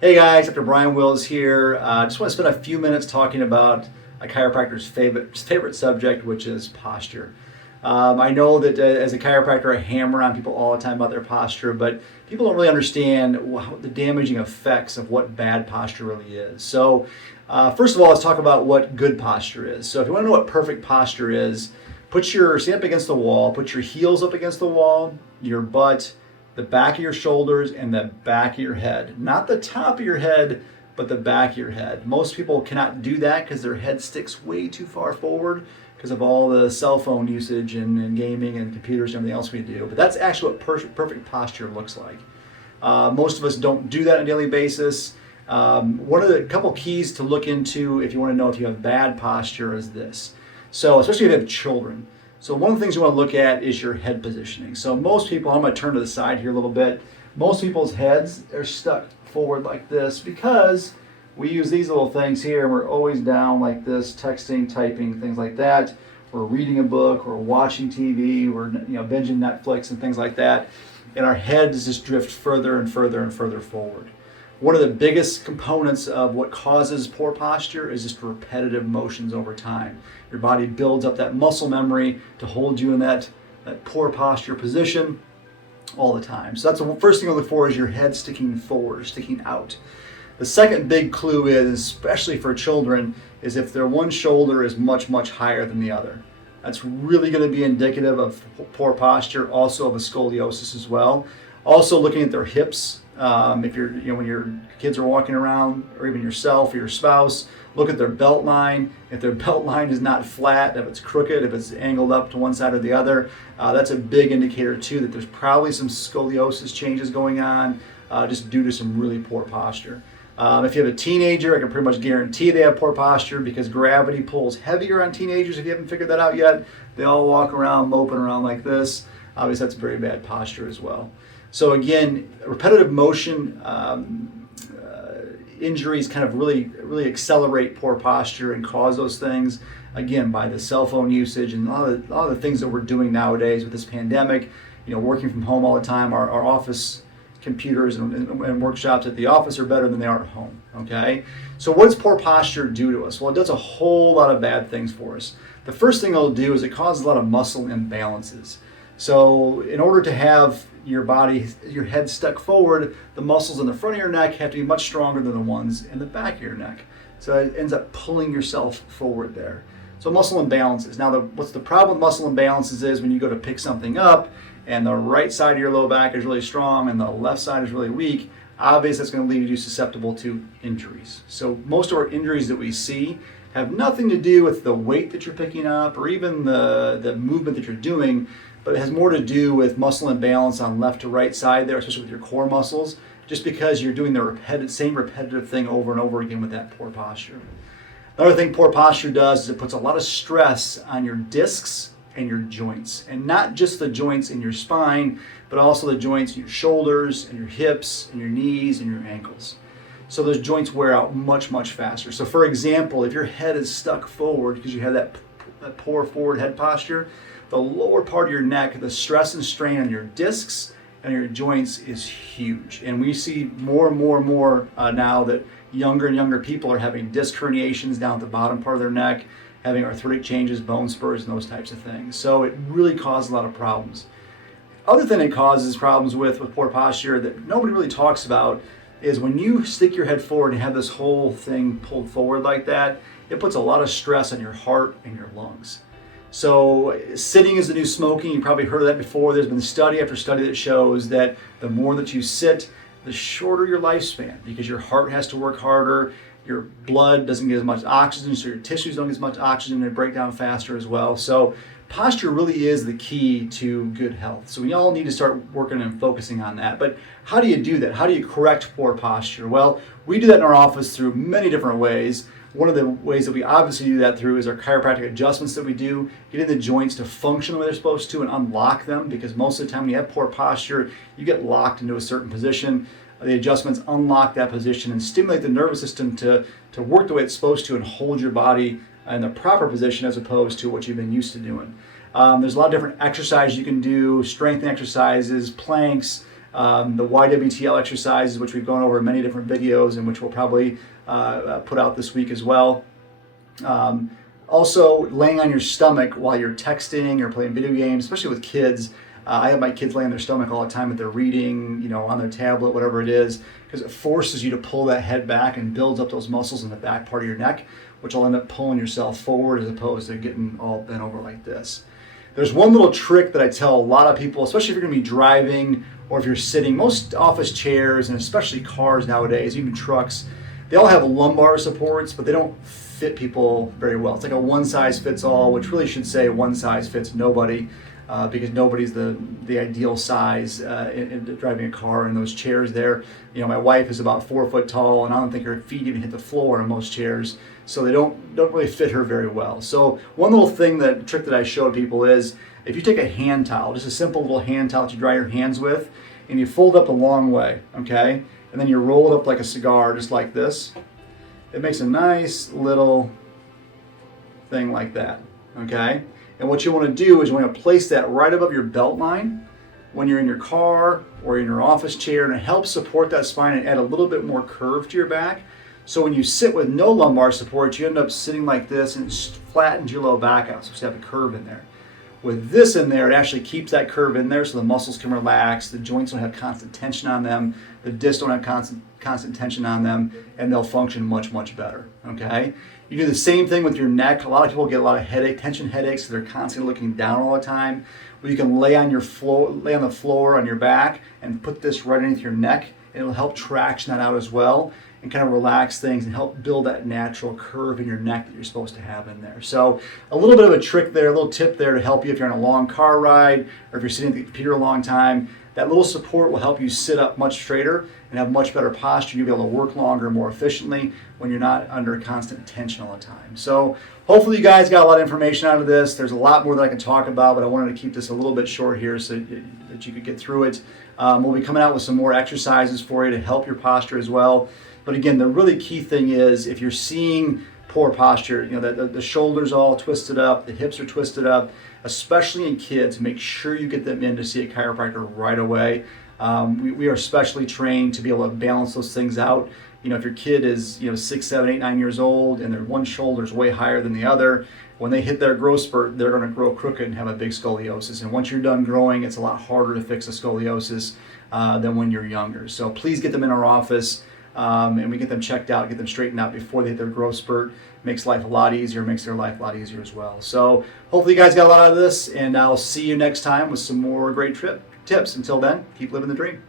Hey guys, Dr. Brian Wills here. I just want to spend a few minutes talking about a chiropractor's favorite subject, which is posture. I know that as a chiropractor, I hammer on people all the time about their posture, but people don't really understand the damaging effects of what bad posture really is. So, first of all, let's talk about what good posture is. So, if you want to know what perfect posture is, stand up against the wall, put your heels up against the wall, your butt, the back of your shoulders, and the back of your head. Not the top of your head, but the back of your head. Most people cannot do that because their head sticks way too far forward because of all the cell phone usage and gaming and computers and everything else we do. But that's actually what perfect posture looks like. Most of us don't do that on a daily basis. One of the couple keys to look into if you want to know if you have bad posture is this. So especially if you have children. So one of the things you want to look at is your head positioning. So most people, I'm going to turn to the side here a little bit. Most people's heads are stuck forward like this because we use these little things here and we're always down like this, texting, typing, things like that. We're reading a book, we're watching TV, we're binging Netflix and things like that. And our heads just drift further and further and further forward. One of the biggest components of what causes poor posture is just repetitive motions over time. Your body builds up that muscle memory to hold you in that poor posture position all the time. So that's the first thing to look for is your head sticking forward, sticking out. The second big clue is, especially for children, is if their one shoulder is much, much higher than the other. That's really going to be indicative of poor posture, also of a scoliosis as well. Also looking at their hips. If when your kids are walking around, or even yourself or your spouse, look at their belt line. If their belt line is not flat, if it's crooked, if it's angled up to one side or the other, that's a big indicator too that there's probably some scoliosis changes going on just due to some really poor posture. If you have a teenager, I can pretty much guarantee they have poor posture because gravity pulls heavier on teenagers. If you haven't figured that out yet, they all walk around moping around like this. Obviously, that's very bad posture as well. So again, repetitive motion injuries kind of really accelerate poor posture and cause those things. Again, by the cell phone usage and a lot of the things that we're doing nowadays with this pandemic. Working from home all the time. Our office computers and workshops at the office are better than they are at home. Okay, so what does poor posture do to us? Well, it does a whole lot of bad things for us. The first thing it'll do is it causes a lot of muscle imbalances. So in order to have your head stuck forward, the muscles in the front of your neck have to be much stronger than the ones in the back of your neck. So it ends up pulling yourself forward there. So muscle imbalances. Now, what's the problem with muscle imbalances is when you go to pick something up and the right side of your low back is really strong and the left side is really weak, obviously that's going to leave you susceptible to injuries. So most of our injuries that we see have nothing to do with the weight that you're picking up or even the movement that you're doing, but it has more to do with muscle imbalance on left to right side there, especially with your core muscles, just because you're doing the same repetitive thing over and over again with that poor posture. Another thing poor posture does is it puts a lot of stress on your discs and your joints, and not just the joints in your spine, but also the joints in your shoulders and your hips and your knees and your ankles. So those joints wear out much, much faster. So for example, if your head is stuck forward because you have that poor forward head posture, the lower part of your neck, the stress and strain on your discs and your joints is huge. And we see more and more now that younger and younger people are having disc herniations down at the bottom part of their neck, having arthritic changes, bone spurs, and those types of things. So it really causes a lot of problems. Other thing it causes problems with poor posture that nobody really talks about is when you stick your head forward and have this whole thing pulled forward like that, it puts a lot of stress on your heart and your lungs. So sitting is the new smoking. You've probably heard of that before. There's been study after study that shows that the more that you sit, the shorter your lifespan because your heart has to work harder, your blood doesn't get as much oxygen, so your tissues don't get as much oxygen, and they break down faster as well. So posture really is the key to good health. So we all need to start working and focusing on that. But how do you do that? How do you correct poor posture? Well, we do that in our office through many different ways. One of the ways that we obviously do that through is our chiropractic adjustments that we do, getting the joints to function the way they're supposed to and unlock them, because most of the time when you have poor posture, you get locked into a certain position. The adjustments unlock that position and stimulate the nervous system to work the way it's supposed to and hold your body in the proper position as opposed to what you've been used to doing. There's a lot of different exercises you can do, strengthening exercises, planks, The YWTL exercises, which we've gone over in many different videos and which we'll probably put out this week as well. Also, laying on your stomach while you're texting or playing video games, especially with kids. I have my kids lay on their stomach all the time if they're reading, on their tablet, whatever it is, because it forces you to pull that head back and builds up those muscles in the back part of your neck, which will end up pulling yourself forward as opposed to getting all bent over like this. There's one little trick that I tell a lot of people, especially if you're going to be driving or if you're sitting. Most office chairs, and especially cars nowadays, even trucks, they all have lumbar supports, but they don't fit people very well. It's like a one size fits all, which really should say one size fits nobody. Because nobody's the ideal size in driving a car in those chairs there. My wife is about 4 foot tall, and I don't think her feet even hit the floor in most chairs, so they don't really fit her very well. So one little trick that I showed people is if you take a hand towel, just a simple little hand towel that you dry your hands with, and you fold up a long way, okay, and then you roll it up like a cigar, just like this. It makes a nice little thing like that, okay. And what you want to do is you want to place that right above your belt line when you're in your car or in your office chair, and it helps support that spine and add a little bit more curve to your back. So when you sit with no lumbar support, you end up sitting like this and it flattens your low back out, so you have a curve in there. With this in there, it actually keeps that curve in there so the muscles can relax, the joints don't have constant tension on them, the discs don't have constant tension on them, and they'll function much, much better, okay? You do the same thing with your neck. A lot of people get a lot of tension headaches, so they're constantly looking down all the time. Well, you can lay on the floor on your back and put this right underneath your neck, and it'll help traction that out as well and kind of relax things and help build that natural curve in your neck that you're supposed to have in there. So a little bit of a trick there, a little tip there to help you if you're on a long car ride or if you're sitting at the computer a long time. That little support will help you sit up much straighter and have much better posture. You'll be able to work longer, more efficiently when you're not under constant tension all the time. So hopefully you guys got a lot of information out of this. There's a lot more that I can talk about, but I wanted to keep this a little bit short here so that you could get through it. We'll be coming out with some more exercises for you to help your posture as well. But again, the really key thing is if you're seeing poor posture, the shoulders all twisted up, the hips are twisted up, especially in kids, make sure you get them in to see a chiropractor right away. We are specially trained to be able to balance those things out. If your kid is 6, 7, 8, 9 years old and their one shoulder is way higher than the other, when they hit their growth spurt, they're going to grow crooked and have a big scoliosis. And once you're done growing, it's a lot harder to fix a scoliosis than when you're younger. So please get them in our office. And we get them checked out, get them straightened out before they hit their growth spurt. Makes life a lot easier, makes their life a lot easier as well. So hopefully you guys got a lot out of this, and I'll see you next time with some more great tips. Until then, keep living the dream.